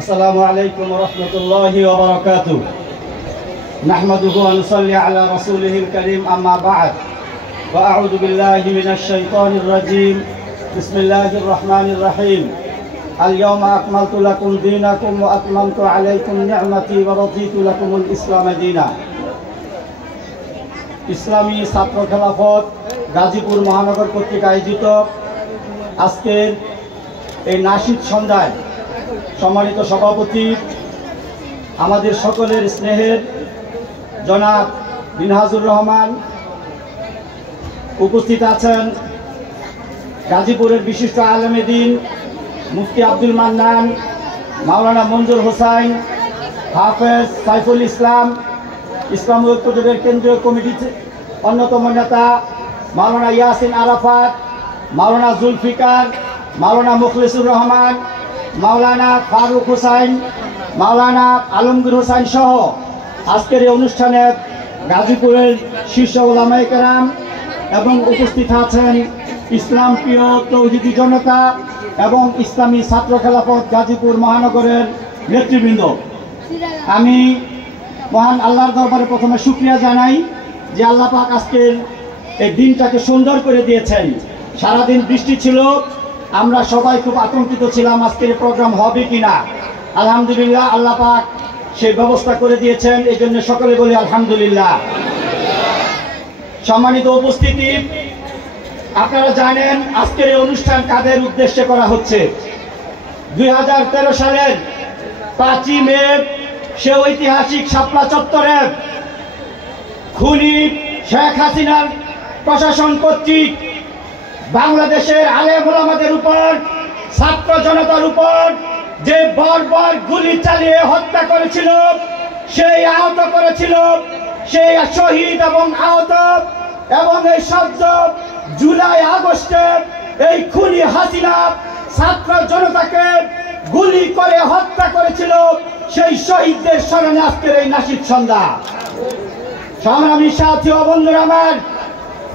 আসসালামু আলাইকুম ওয়া রাহমাতুল্লাহি ওয়া বারাকাতুহু। নাহমাদুহু ওয়া নুসাল্লি আলা রাসূলিহিল কারীম, আম্মা বা'দ। ওয়া আউযু বিল্লাহি মিনাশ শাইতানির রাজীম। বিসমিল্লাহির রাহমানির রাহিম। আল-ইয়াওমা আকমালতু লাকুম দীনাকুম ওয়া আতমামতু আলাইকুম নি'মাতি ওয়া রাদিতু লাকুমুল ইসলাম দীনা। ইসলামী ছাত্র খেলাফত গাজীপুর মহানগর কর্তৃক আয়োজিত আজকের এই নাশিদ সন্ধ্যায় সম্মানিত সভাপতি, আমাদের সকলের স্নেহের জনাব মিনহাজুর রহমান, উপস্থিত আছেন গাজীপুরের বিশিষ্ট আলেমে দ্বীন মুফতি আব্দুল মান্নান, মাওলানা মঞ্জুর হোসাইন, হাফেজ সাইফুল ইসলাম, ইসলাম ঐক্যজোটের কেন্দ্রীয় কমিটির অন্যতম নেতা মাওলানা ইয়াসিন আরাফাত, মাওলানা জুলফিকার, মাওলানা মুখলিসুর রহমান, মাওলানা ফারুক হোসাইন, মাওলানা আলমগীর হোসাইন সহ আজকের এই অনুষ্ঠানে গাজীপুরের শীর্ষ উলামায়ে কেরাম এবং উপস্থিত আছেন ইসলাম প্রিয় তৌহিদি জনতা এবং ইসলামী ছাত্র খেলাফত গাজীপুর মহানগরের নেতৃবৃন্দ। আমি মহান আল্লাহর দরবারে প্রথমে শুকরিয়া জানাই যে আল্লাহ পাক আজকের এই দিনটাকে সুন্দর করে দিয়েছেন। সারাদিন বৃষ্টি ছিল, আমরা সবাই খুব আতঙ্কিত ছিলাম আজকের প্রোগ্রাম হবে কিনা। আলহামদুলিল্লাহ আল্লাহ পাক সেই ব্যবস্থা করে দিয়েছেন, এই জন্য সকলে বলি আলহামদুলিল্লাহ। সম্মানিত উপস্থিতি, আপনারা জানেন আজকের এই অনুষ্ঠান কাদের উদ্দেশ্যে করা হচ্ছে। 2013 সালের 5ই মে সে ঐতিহাসিক শাপলা চত্বরে খুনি শেখ হাসিনার প্রশাসন কর্তৃক বাংলাদেশের আলেম ওলামাদের উপর, ছাত্র জনতার উপর যে বর্বর গুলি চালিয়ে হত্যা করেছিল, সেই আহত করেছিল, সেই শহীদ এবং আহত এবং এই 7 জুলাই আগস্টে এই খুনি হাসিনা ছাত্র জনতাকে গুলি করে হত্যা করেছিল, সেই শহীদদের স্মরণে আজকের এই নাশিদ সন্ধ্যা। সংগ্রামী সাথী ও বন্ধুরা আমার,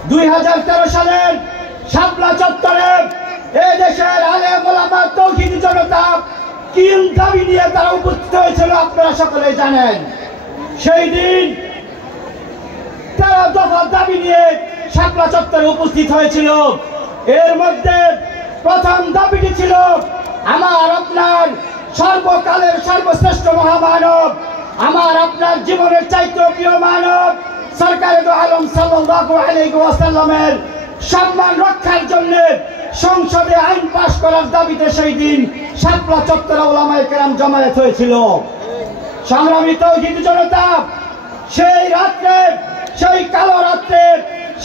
2013 সালের শাপলা চত্বরে এই দেশের আলেম ওলামা তৌহিদি জনতা কি দাবি নিয়ে তারা উপস্থিত হয়েছিল আপনারা সকলে জানেন। সেই দিন 13 দফা দাবি নিয়ে শাপলা চত্বরে উপস্থিত হয়েছিল। এর মধ্যে প্রথম দাবিটি ছিল আমার আপনার সর্বকালের সর্বশ্রেষ্ঠ মহামানব, আমার আপনার জীবনের চাইতে প্রিয় মানব সরকারে দো আলম সাল্লাল্লাহু আলাইহি ওয়াসাল্লামের সম্মান রক্ষার জন্য সংসদে আইন পাশ করার দাবিতে সেই দিন শাপলা চত্বরে উলামায়ে কেরাম জমায়েত হয়েছিল। সংগ্রামী তৌহিদি জনতা, সেই রাত্রে, সেই কালো রাত্রে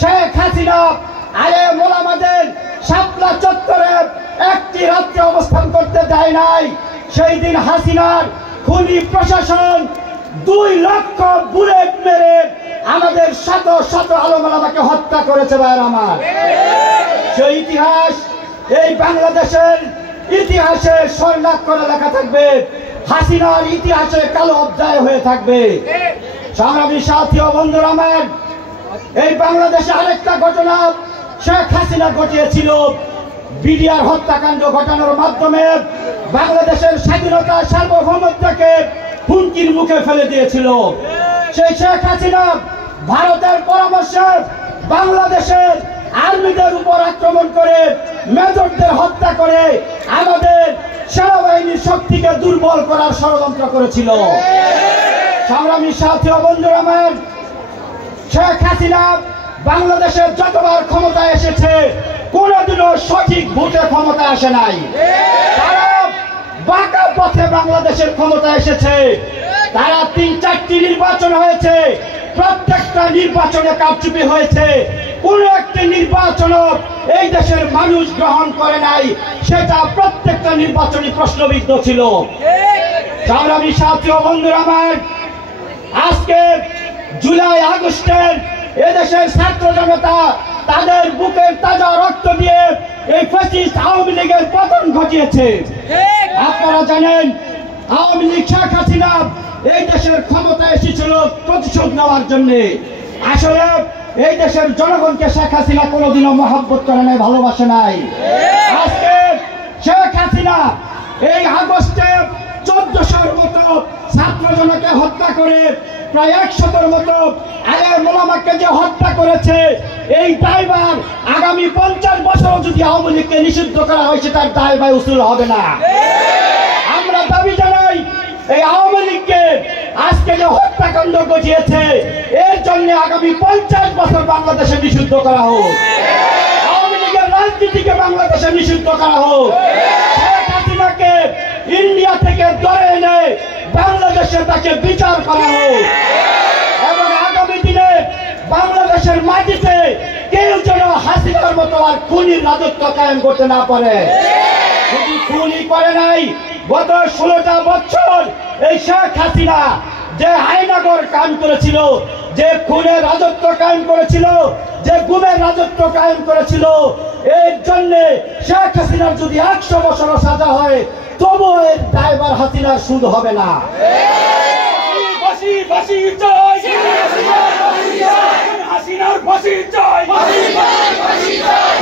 শেখ হাসিনা আলেম ওলামাদের শাপলা চত্বরে একটি রাত্রে অবস্থান করতে দেয় নাই। সেই দিন হাসিনার খুনি প্রশাসন 2 লক্ষ বুলেট মেরে আমাদের শত শত আলেম ওলামাকে হত্যা করেছে। ভাই আমার, সেই ইতিহাস এই বাংলাদেশের ইতিহাসে স্বর্ণাক্ষরে লেখা থাকবে, হাসিনার ইতিহাসে কালো অধ্যায় হয়ে থাকবে। সংগ্রামী সাথী ও বন্ধুরা আমার, এই বাংলাদেশে আরেকটা ঘটনা শেখ হাসিনা ঘটিয়েছিল। বিডিআর হত্যাকাণ্ড ঘটানোর মাধ্যমে বাংলাদেশের স্বাধীনতা সার্বভৌমত্বকে হুমকির মুখে ফেলে দিয়েছিল। সেই শেখ হাসিনা ভারতের পরামর্শে বাংলাদেশের আর্মিদের উপর আক্রমণ করে মেজরদের হত্যা করে আমাদের সেনাবাহিনীর শক্তিকে দুর্বল করার ষড়যন্ত্র করেছিল। সংগ্রামী সাথী ও বন্ধুরা আমার, শেখ হাসিনা বাংলাদেশের যতবার ক্ষমতায় এসেছে কোনদিনও সঠিক ভোটে ক্ষমতা আসে নাই। তারা বাঁকা পথে বাংলাদেশের ক্ষমতা এসেছে। তারা 3-4টি নির্বাচন হয়েছে, প্রত্যেকটা নির্বাচনে কারচুপি হয়েছে। কোন একটি নির্বাচন এই দেশের মানুষ গ্রহণ করে নাই, সেটা প্রত্যেকটা নির্বাচনী প্রশ্নবিদ্ধ ছিল। সংগ্রামী সাথী ও বন্ধুরা আমার, আজকে জুলাই আগস্টের এদেশের ছাত্র জনতা তাদের বুকের তাজা রক্ত দিয়ে এই ফ্যাসিস্ট আওয়ামী লীগের পতন ঘটিয়েছে। আপনারা জানেন আওয়ামী লীগ শেখ হাসিনা এই দেশের ক্ষমতা এসেছিল প্রতিশোধ নেওয়ার জন্য। আসলে এই দেশের জনগণকে শেখ হাসিনা কোনোদিনও মহব্বত করে নাই, ভালোবাসে নাই। আজকে শেখ হাসিনা এই আগস্টে 14 জনকে হত্যা করে প্রায় 100-র মতো আলেম ওলামাকে যে হত্যা করেছে, এই দায়ভার আগামী 50 বছর যদি আওয়ামী লীগকে নিষিদ্ধ করা হয় সেটার দায়ভার উসুল হবে না। আমরা দাবি জানাই এই আওয়ামী লীগকে আজকে যে হত্যাকাণ্ড ঘটিয়েছে এর জন্য আগামী 50 বছর বাংলাদেশে নিষিদ্ধ করা হোক। আওয়ামী লীগের রাজনীতিকে বাংলাদেশে নিষিদ্ধ করা হোক। শেখ হাসিনাকে ইন্ডিয়া থেকে ধরে এনে বাংলাদেশে তাকে বিচার করা হোক এবং আগামী দিনে বাংলাদেশের মাটিতে কেউ যেন হাসিনার মতো আর খুনির রাজত্ব কায়েম করতে না পারে। শুধু খুনি করে নাই, গত 16টা বছর এই শেখ হাসিনা যে আয়নাগর কায়েম করেছিল, যে খুনের রাজত্ব কায়েম করেছিল, যে গুমের রাজত্ব কায়েম করেছিল, এর জন্য শেখ হাসিনার যদি 100 বছর সাজা হয় তবু এর দায়ভার হাসিনার সুদ হবে না।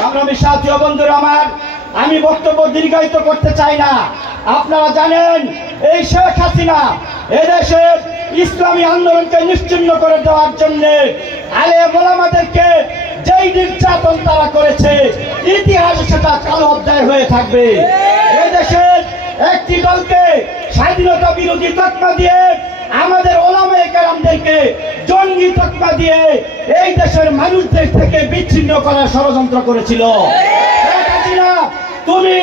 সংগ্রামী সাথী ও বন্ধুরা আমার, আমি বক্তব্য দীর্ঘায়িত করতে চাই না। আপনারা জানেন এই শেখ হাসিনা এদেশের ইসলামী আন্দোলনকে নিশ্চিহ্ন করে দেওয়ার জন্য আলেম ওলামাদেরকে যেই নির্যাতন তারা করেছে ইতিহাসে সেটা কালো অধ্যায় হয়ে থাকবে। এদেশের একটি দলকে স্বাধীনতা বিরোধী তকমা দিয়ে, আমাদের ওলামায়ে কেরামদেরকে জঙ্গি তকমা দিয়ে এই দেশের মানুষদের থেকে বিচ্ছিন্ন করার ষড়যন্ত্র করেছিল। শেখ হাসিনা, তুমি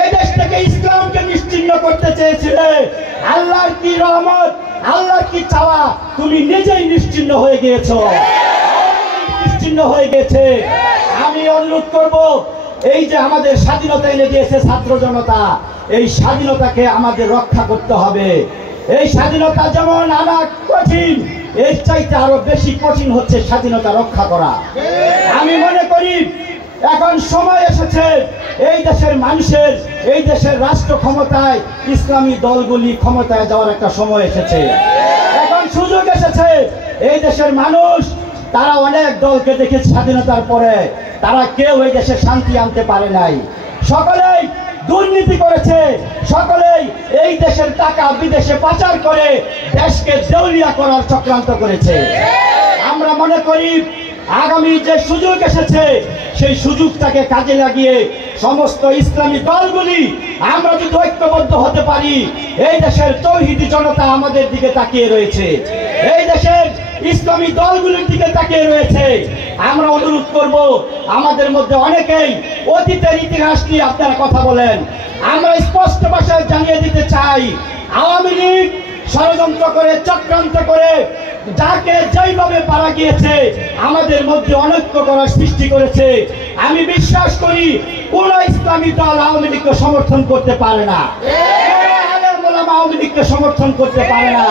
এই দেশ থেকে ইসলামকে নিশ্চিহ্ন করতে চেয়েছিলে। আল্লাহর কি রহমত, আল্লাহর কি চাওয়া, তুমি নিজেই নিশ্চিহ্ন হয়ে গিয়েছো, নিশ্চিহ্ন হয়ে গেছে। আমি অনুরোধ করব, এই যে আমাদের স্বাধীনতা এনে দিয়েছে ছাত্র জনতা, এই স্বাধীনতাকে আমাদের রক্ষা করতে হবে। এই স্বাধীনতা যেমন আনা কঠিন, এর চাইতে আরো বেশি কঠিন হচ্ছে স্বাধীনতা রক্ষা করা। আমি মনে করি এখন সময় এসেছে এই দেশের মানুষের, এই দেশের রাষ্ট্র ক্ষমতায় ইসলামী দলগুলি ক্ষমতায় যাওয়ার একটা সময় এসেছে। এখন সুযোগ এসেছে। এই দেশের মানুষ তারা অনেক দলকে দেখে স্বাধীনতার পরে তারা কেউ এই দেশে শান্তি আনতে পারে নাই। সকলেই দুর্নীতি করেছে, সকলেই এই দেশের টাকা বিদেশে পাচার করে দেশকে দেউলিয়া করার চক্রান্ত করেছে। আমরা মনে করি আগামী যে সুযোগ এসেছে সেই সুযোগটাকে কাজে লাগিয়ে সমস্ত ইসলামী দলগুলি আমরা যদি ঐক্যবদ্ধ হতে পারি, এই দেশের তৌহিদি জনতা আমাদের দিকে তাকিয়ে রয়েছে, এই দেশের ইসলামী দলগুলির দিকে তাকিয়ে রয়েছে। আমরা অনুরোধ করব, আমাদের মধ্যে অনেকেই অতীতের ইতিহাস নিয়ে আপনারা কথা বলেন। আমরা স্পষ্ট ভাষায় জানিয়ে দিতে চাই, আওয়ামী লীগ ষড়যন্ত্র করে চক্রান্ত করে যাকে যেইভাবে পারা গিয়েছে আমাদের মধ্যে অনৈক্য করার সৃষ্টি করেছে। আমি বিশ্বাস করি কোন ইসলামী দল আওয়ামী লীগকে সমর্থন করতে পারে না, আওয়ামী লীগকে সমর্থন করতে পারে না।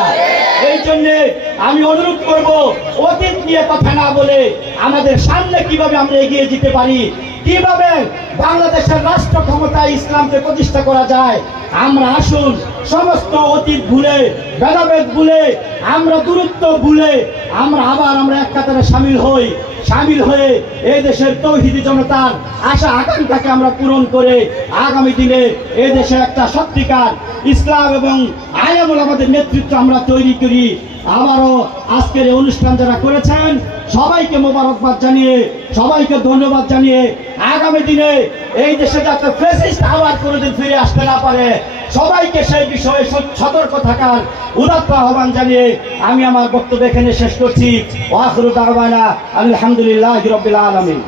এই জন্য আমি অনুরোধ করব, অতীত নিয়ে কথা না বলে আমাদের সামনে কিভাবে আমরা এগিয়ে যেতে পারি, কিভাবে বাংলাদেশের রাষ্ট্র ক্ষমতায় ইসলামকে প্রতিষ্ঠা করা যায়, আমরা আসুন সমস্ত অতীত ভুলে, ভেদাভেদ ভুলে, আমরা দূরত্ব ভুলে আমরা আবার এক কাতারে সামিল হয়ে এই দেশের তৌহিদি জনতার আশা আকাঙ্ক্ষাকে আমরা পূরণ করে আগামী দিনে এই দেশে একটা সত্যিকার ইসলাম এবং আলেম ওলামাদের নেতৃত্ব আমরা তৈরি করি। আবারও আজকের এই অনুষ্ঠান যারা করেছেন সবাইকে মোবারকবাদ জানিয়ে, সবাইকে ধন্যবাদ জানিয়ে আগামী দিনে এই দেশে যাতে ফ্যাসিস্ট আবার কোনোদিন ফিরে আসতে না পারে সবাইকে সেই বিষয়ে সতর্ক থাকার উদাত্ত আহ্বান জানিয়ে আমি আমার বক্তব্য এখানে শেষ করছি। ওয়া আখিরু দাওয়ানা আলহামদুলিল্লাহি রাব্বিল আলামিন।